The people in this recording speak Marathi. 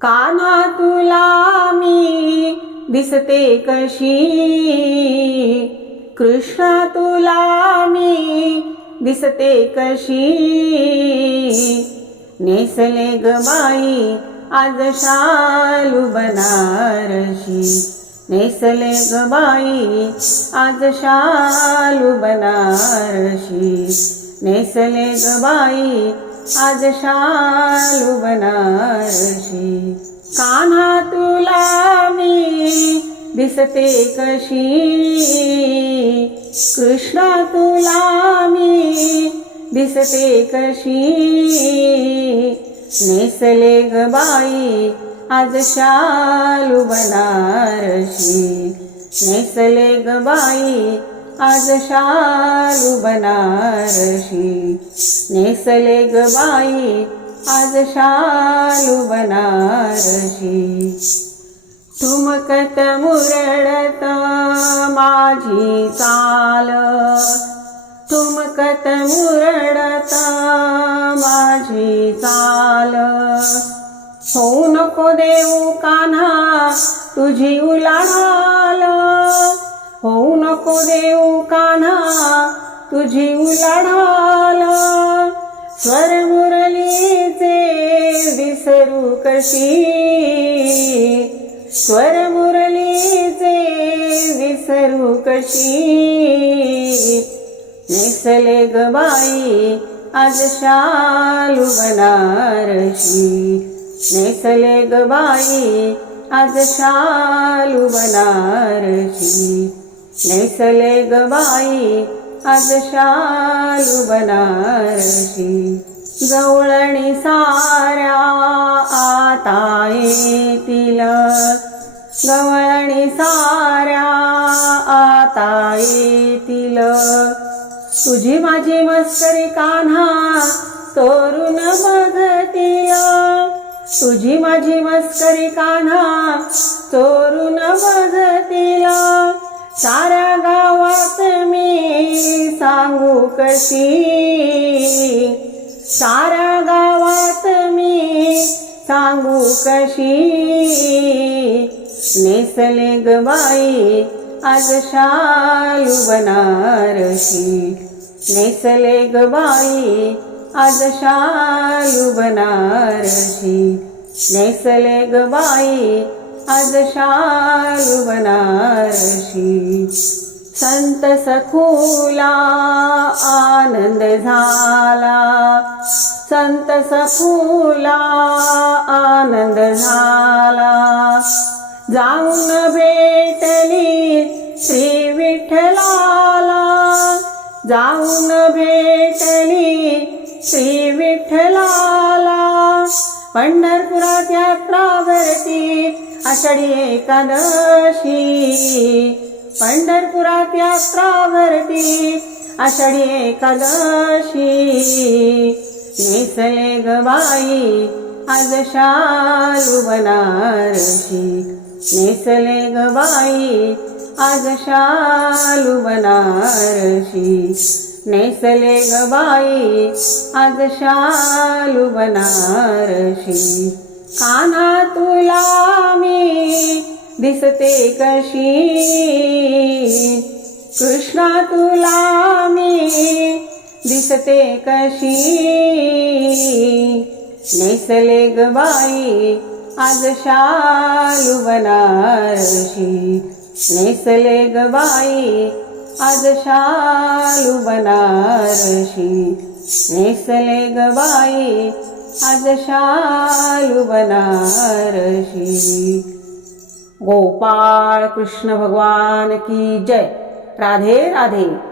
कान्हा तुला मी दिसते कशी? कृष्णा तुला मी दिसते कशी? नेसले ग बाई आज शालू बनारशी. नेसले ग बाई आज शालू बनारशी. नेसले ग बाई आज शालुबनारशी कान्हा तुला मी दिसते कशी. कृष्णा तुला मी दिसते कशी. नेसले ग बाई आज शालू बनारशी नेसले ग बाई आज शालू बनारशी नेसले ग बाई आज शालू बनारशी ठुमकत मुरडत माझी चाल ठुमकत मुरडत माझी चाल. होऊ नको देऊ कान्हा तुझी उलाढाल. होऊ नको देऊ कान्हा तुझी उलाढाल. स्वर मुरलीचे विसरू कशी? स्वर मुरलीचे विसरू कशी? निसले गबाई आज शालू बनारशी नेसले गबाई आज शालू बनारशी नेसले गबाई बाई आज शालू बनारशी गवळणी साऱ्या आता येतील. गवळणी साऱ्या आता येतील. तुझी माझी मस्करी कान्हा तोरून बघतील. तुझी माझी मस्करी कान्हा चोरून बघतील. साऱ्या गावात मी सांगू कशी? साऱ्या गावात मी सांगू कशी? नेसले ग बाई आज शालू बनारशी नेसले ग बाई आज शालू बनारशी नेसले ग बाई आज शालू बनारशी संत सखूला आनंद झाला. संत सखूला आनंद झाला. जाऊन भेटली श्री विठ्ठलाला. जाऊन भेटली श्री विठ्ठला पंढरपुरात यात्रावरती आषाढी एकादशी. पंढरपुरात यात्रावरती आषाढी एकादशी. नेसले ग बाई आज शालू बनारशी नेसले ग बाई आज शालू बनारशी नेसले गबाई बाई आज शालू बनारशी काना तुला मी दिसते कशी? कृष्णा तुला मी दिसते कशी? नेसले गबाई बाई आज शालू बनारशी नेसले गबाई बाई आज शालू बनारशी नेसले ग बाई आज शालू बनारशी गोपाळ कृष्ण भगवान की जय. राधे राधे.